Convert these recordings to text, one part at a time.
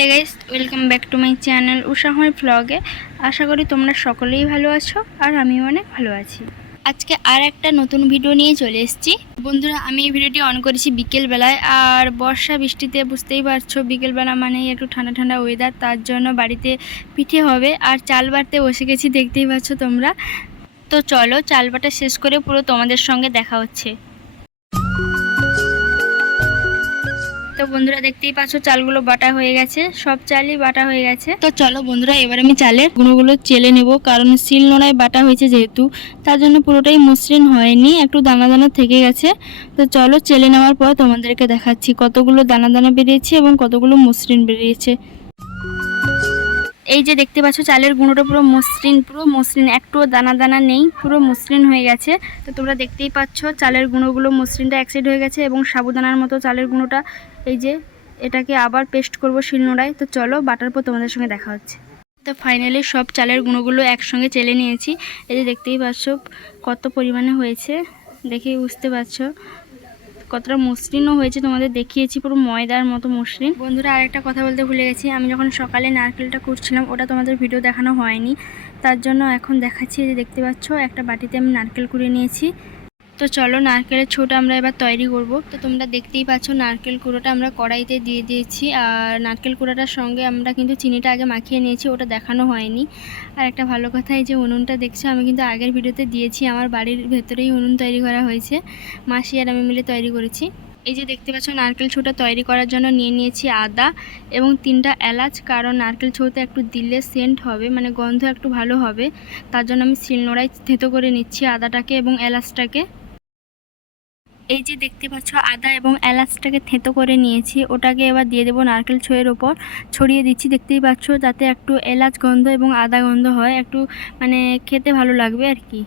Hey guys welcome back to my channel উষাহর ব্লগে আশা করি তোমরা সকলেই ভালো আছো, আর আমিও অনেক ভালো আছি। আজকে আর একটা নতুন ভিডিও নিয়ে চলে এসেছি। বন্ধুরা, আমি এই ভিডিওটি অন করেছি বিকেলবেলায় আর বর্ষা বৃষ্টিতে বুঝতেই পারছ বিকেলবেলা মানেই একটু ঠান্ডা ঠান্ডা ওয়েদার তার জন্য বাড়িতে পিঠে হবে, আর চাল বাড়তে বসে গেছি, দেখতেই পাচ্ছ তোমরা। তো চলো, চাল বাটা শেষ করে পুরো তোমাদের সঙ্গে দেখা হচ্ছে। তো বন্ধুরা দেখতেই পাচ্ছ, চালগুলো বাটা হয়ে গেছে। সব চালই বাটা হয়ে গেছে। তো চলো বন্ধুরা, এবার আমি চালের গুঁড়োগুলো চেলে নেব, কারণ শিল নোড়ায় বাটা হয়েছে যেহেতু। তার জন্য পুরোটাই মসৃণ হয়নি, একটু দানা দানা থেকে গেছে। তো চলো চেলে নেওয়ার পর তোমাদেরকে দেখাচ্ছি কতগুলো দানা দানা বেরিয়েছে এবং কতগুলো মসৃণ বেরিয়েছে। এই যে দেখতে পাচ্ছ, চালের গুঁড়োটা পুরো মসৃণ পুরো মসৃণ, একটুও দানা দানা নেই, পুরো মসৃণ হয়ে গেছে। তো তোমরা দেখতেই পাচ্ছ, চালের গুঁড়োগুলো মসৃণটা এক হয়ে গেছে এবং সাবুদানার মতো চালের গুঁড়োটা এই যে এটাকে আবার পেস্ট করব শিলনোড়ায়। তো চলো, বাটার পর তোমাদের সঙ্গে দেখা হচ্ছে। তো ফাইনালি সব চালের গুঁড়োগুলো একসঙ্গে চেলে নিয়েছি। এই যে দেখতেই পাচ্ছ, কত পরিমাণে হয়েছে, দেখেই বুঝতে পারছ। কতটা মসৃণও হয়েছে তোমাদের দেখিয়েছি, পুরো ময়দার মতো মসৃণ। বন্ধুরা, আরেকটা কথা বলতে ভুলে গেছি। আমি যখন সকালে নারকেলটা করছিলাম ওটা তোমাদের ভিডিও দেখানো হয়নি। তার জন্য এখন দেখাচ্ছি যে দেখতে পাচ্ছ, একটা বাটিতে আমি নারকেল কুড়িয়ে নিয়েছি। তো চলো নারকেলের ছোট আমরা এবার তৈরি করব। তো তোমরা দেখতেই পাচ্ছ নারকেল কুড়োটা আমরা কড়াইতে দিয়ে দিয়েছি। আর নারকেল কুড়োটার সঙ্গে আমরা কিন্তু চিনিটা আগে মাখিয়ে নিয়েছি, ওটা দেখানো হয়নি। আর একটা ভালো কথা, এই যে উনুনটা দেখছ, আমি কিন্তু আগের ভিডিওতে দিয়েছি, আমার বাড়ির ভেতরেই উনুন তৈরি করা হয়েছে। মাসি আর আমি মিলে তৈরি করেছি। এই যে দেখতে পাচ্ছ, নারকেল ছোটা তৈরি করার জন্য নিয়ে নিয়েছি আদা এবং তিনটা এলাচ, কারণ নারকেল ছৌতে একটু দিলে সেন্ট হবে মানে গন্ধ একটু ভালো হবে। তার জন্য আমি শিলনোড়ায় থেতো করে নিচ্ছি আদাটাকে এবং এলাচটাকে। এই যে দেখতে পাচ্ছ, আদা এবং এলাচটাকে থেতো করে নিয়েছি। ওটাকে এবার দিয়ে দেবো নারকেল ছয়ের ওপর। ছড়িয়ে দিচ্ছি, দেখতেই পাচ্ছ, যাতে একটু এলাচ গন্ধ এবং আদা গন্ধ হয়, একটু মানে খেতে ভালো লাগবে আর কি।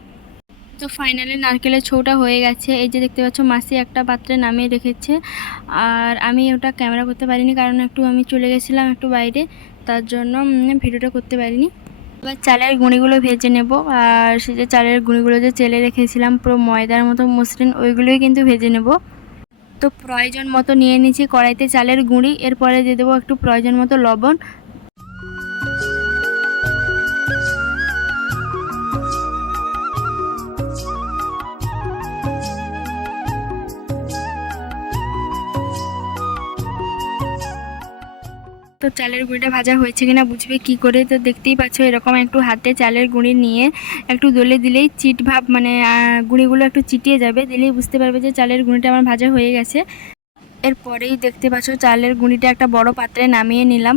তো ফাইনালি নারকেলের ছৌটা হয়ে গেছে। এই যে দেখতে পাচ্ছ, মাসি একটা পাত্রে নামিয়ে রেখেছে। আর আমি ওটা ক্যামেরা করতে পারিনি, কারণ একটু আমি চলে গেছিলাম একটু বাইরে, তার জন্য ভিডিওটা করতে পারিনি। এবার চালের গুঁড়িগুলো ভেজে নেব। আর সেই যে চালের গুঁড়িগুলো যে চেলে রেখেছিলাম, পুরো ময়দার মতো মসৃণ, ওইগুলোই কিন্তু ভেজে নেব। তো প্রয়োজন মতো নিয়ে নিচ্ছি কড়াইতে চালের গুঁড়ি। এরপরে দিয়ে দেবো একটু প্রয়োজন মতো লবণ। তো চালের গুঁড়িটা ভাজা হয়েছে কিনা বুঝবে কি করে? তো দেখতেই পাচ্ছ, এরকম একটু হাতে চালের গুঁড়ি নিয়ে একটু দলে দিলেই চিট ভাব মানে গুঁড়িগুলো একটু চিটিয়ে যাবে। দিলেই বুঝতে পারবে যে চালের গুঁড়িটা আমার ভাজা হয়ে গেছে। এরপরেই দেখতে পাচ্ছ চালের গুঁড়িটা একটা বড় পাত্রে নামিয়ে নিলাম।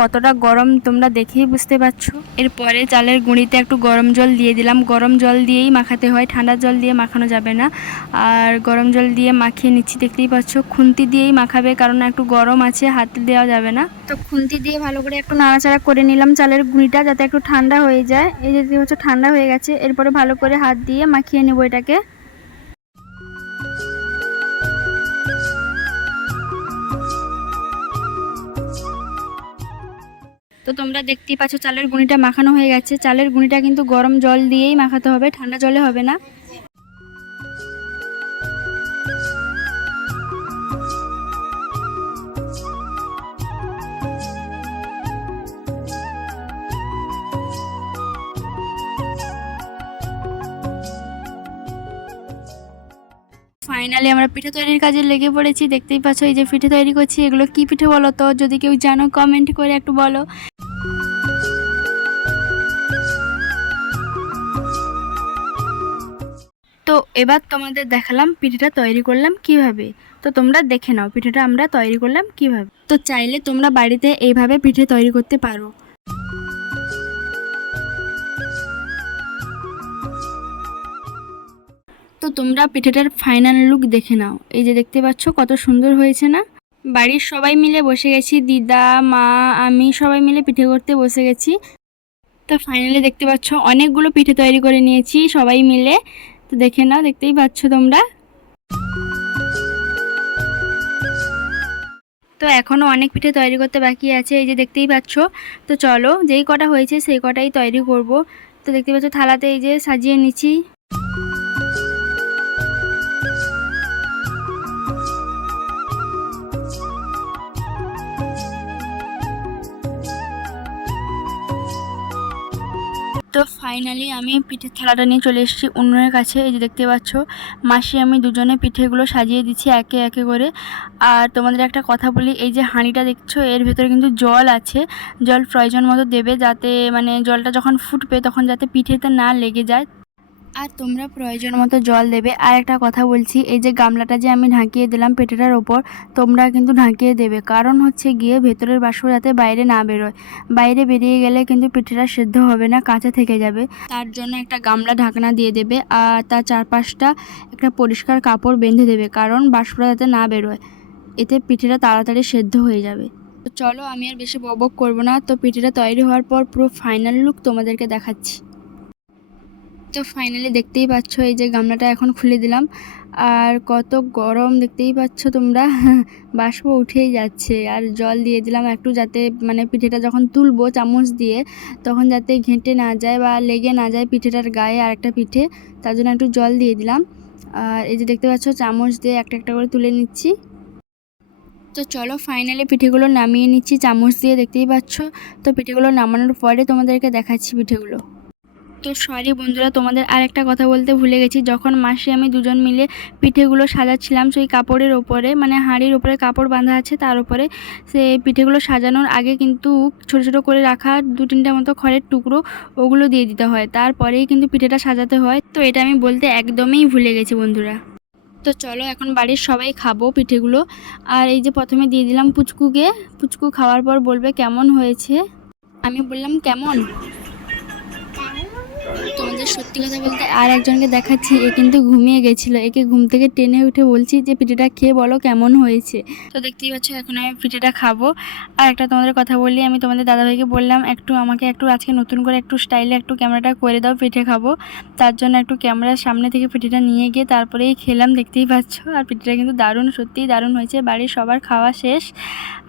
কতটা গরম তোমরা দেখেই বুঝতে পারছ। এরপরে চালের গুঁড়িতে একটু গরম জল দিয়ে দিলাম। গরম জল দিয়েই মাখাতে হয়, ঠান্ডা জল দিয়ে মাখানো যাবে না। আর গরম জল দিয়ে মাখিয়ে নিচ্ছি, দেখতেই পাচ্ছ খুন্তি দিয়েই মাখাবে, কারণ একটু গরম আছে, হাতে দেওয়া যাবে না। তো খুন্তি দিয়ে ভালো করে একটু নাড়াচাড়া করে নিলাম চালের গুঁড়িটা, যাতে একটু ঠান্ডা হয়ে যায়। এই যে পাচ্ছ ঠান্ডা হয়ে গেছে। এরপরে ভালো করে হাত দিয়ে মাখিয়ে নেব এটাকে। তো তোমরা দেখতেই পাচ্ছ চালের গুঁড়িটা মাখানো হয়ে গেছে। চালের গুঁড়িটা কিন্তু গরম জল দিয়েই মাখাতে হবে, ঠান্ডা জলে হবে না। ফাইনালি আমরা পিঠে তৈরির কাজে লেগে পড়েছি, দেখতেই পাচ্ছ এই যে পিঠে তৈরি করছি, এগুলো কি পিঠে বলো তো? যদি কেউ জানো কমেন্ট করে একটু বলো। তো এবার তোমাদের দেখালাম পিঠেটা তৈরি করলাম কীভাবে। তো তোমরা দেখে নাও, পিঠেটা আমরা তৈরি করলাম কীভাবে। তো চাইলে তোমরা বাড়িতে এইভাবে পিঠে তৈরি করতে পারো। তো তোমরা পিঠেটার ফাইনাল লুক দেখে নাও। এই যে দেখতে পাচ্ছ কত সুন্দর হয়েছে না? বাড়ির সবাই মিলে বসে গেছি, দিদা, মা, আমি সবাই মিলে পিঠে করতে বসে গেছি। তো ফাইনালি দেখতে পাচ্ছ অনেকগুলো পিঠে তৈরি করে নিয়েছি সবাই মিলে। তো দেখে নাও, দেখতেই পাচ্ছ তোমরা। তো এখনও অনেক পিঠে তৈরি করতে বাকি আছে, এই যে দেখতেই পাচ্ছ। তো চলো, যেই কটা হয়েছে সেই কটাই তৈরি করব। তো দেখতে পাচ্ছ থালাতে এই যে সাজিয়ে নিচ্ছি। ফাইনালি আমি পিঠের থালাটা নিয়ে চলে এসেছি উনুনের কাছে। এই যে দেখতে পাচ্ছ, মাসি আমি দুজনে পিঠেগুলো সাজিয়ে দিচ্ছি একে একে করে। আর তোমাদের একটা কথা বলি, এই যে হাঁড়িটা দেখছ, এর ভেতরে কিন্তু জল আছে। জল প্রয়োজন মতো দেবে যাতে মানে জলটা যখন ফুটবে তখন যাতে পিঠেতে না লেগে যায়। আর তোমরা প্রয়োজন মতো জল দেবে। আর একটা কথা বলছি, এই যে গামলাটা যে আমি ঢাকিয়ে দিলাম পেটেটার ওপর, তোমরা কিন্তু ঢাকিয়ে দেবে। কারণ হচ্ছে গিয়ে ভেতরের বাষ্প যাতে বাইরে না বেরোয়। বাইরে বেরিয়ে গেলে কিন্তু পিঠেটা সেদ্ধ হবে না, কাঁচা থেকে যাবে। তার জন্য একটা গামলা ঢাকনা দিয়ে দেবে আর তার চারপাশটা একটা পরিষ্কার কাপড় বেঁধে দেবে, কারণ বাষ্পটা যাতে না বেরোয়। এতে পিঠেটা তাড়াতাড়ি সেদ্ধ হয়ে যাবে। তো চলো, আমি আর বেশি বকবক করব না। তো পিঠেটা তৈরি হওয়ার পর পুরো ফাইনাল লুক তোমাদেরকে দেখাচ্ছি। তো ফাইনালি দেখতেই পাচ্ছ এই যে গামলাটা এখন খুলে দিলাম। আর কত গরম দেখতেই পাচ্ছ তোমরা। বাষ্প উঠেই যাচ্ছে। আর জল দিয়ে দিলাম একটু যাতে মানে পিঠেটা যখন তুলবো চামচ দিয়ে, তখন যাতে ঘেঁটে না যায় বা লেগে না যায় পিঠেটার গায়ে আর একটা পিঠে, তার জন্য একটু জল দিয়ে দিলাম। আর এই যে দেখতে পাচ্ছ চামচ দিয়ে একটা একটা করে তুলে নিচ্ছি। তো চলো ফাইনালি পিঠেগুলো নামিয়ে নিচ্ছি, চামচ দিয়ে দেখতেই পাচ্ছ। তো পিঠেগুলো নামানোর পরে তোমাদেরকে দেখাচ্ছি পিঠেগুলো। তো সরি বন্ধুরা, তোমাদের আর একটা কথা বলতে ভুলে গেছি। যখন মাসি আমি দুজন মিলে পিঠেগুলো সাজাচ্ছিলাম, সেই কাপড়ের ওপরে মানে হাঁড়ির ওপরে কাপড় বাঁধা আছে তার উপরে সে পিঠেগুলো সাজানোর আগে কিন্তু ছোট ছোট করে রাখা দু তিনটা মতো খড়ের টুকরো ওগুলো দিয়ে দিতে হয়। তারপরেই কিন্তু পিঠেটা সাজাতে হয়। তো এটা আমি বলতে একদমই ভুলে গেছি বন্ধুরা। তো চলো এখন বাড়ির সবাই খাব পিঠেগুলো। আর এই যে প্রথমে দিয়ে দিলাম পুচকুকে। পুচকু খাওয়ার পর বলবে কেমন হয়েছে। আমি বললাম কেমন? তোমাদের সত্যি কথা বলতে আর একজনকে দেখাচ্ছি এ কিন্তু ঘুমিয়ে গেছিল। একে ঘুম থেকে টেনে উঠে বলছি যে পিঠেটা খেয়ে বলো কেমন হয়েছে? তো দেখতেই পাচ্ছ এখন আমি পিঠেটা খাব। আর একটা তোমাদের কথা বলি আমি তোমাদের দাদাভাইকে বললাম একটু আমাকে একটু আজকে নতুন করে একটু স্টাইলে একটু ক্যামেরাটা করে দাও পিঠে খাব। তার জন্য একটু ক্যামেরার সামনে থেকে পিঠেটা নিয়ে গিয়ে তারপরেই খেলাম দেখতেই পাচ্ছ। আর পিঠেটা কিন্তু দারুণ সত্যিই দারুণ হয়েছে বাড়ির সবার খাওয়া শেষ।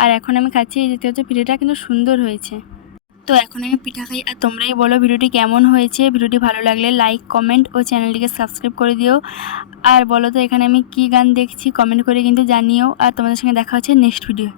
আর এখন আমি খাচ্ছি এই যেতে হচ্ছে পিঠেটা কিন্তু সুন্দর হয়েছে। তো এখন আমি পিঠা খাই। আর তোমরাই বলো ভিডিওটি কেমন হয়েছে? ভিডিওটি ভালো লাগলে লাইক কমেন্ট ও চ্যানেলটিকে সাবস্ক্রাইব করে দিও। আর বলো তো এখানে আমি কি গান দেখছি? কমেন্ট করে কিন্তু জানিও। আর তোমাদের সঙ্গে দেখা হচ্ছে নেক্সট ভিডিও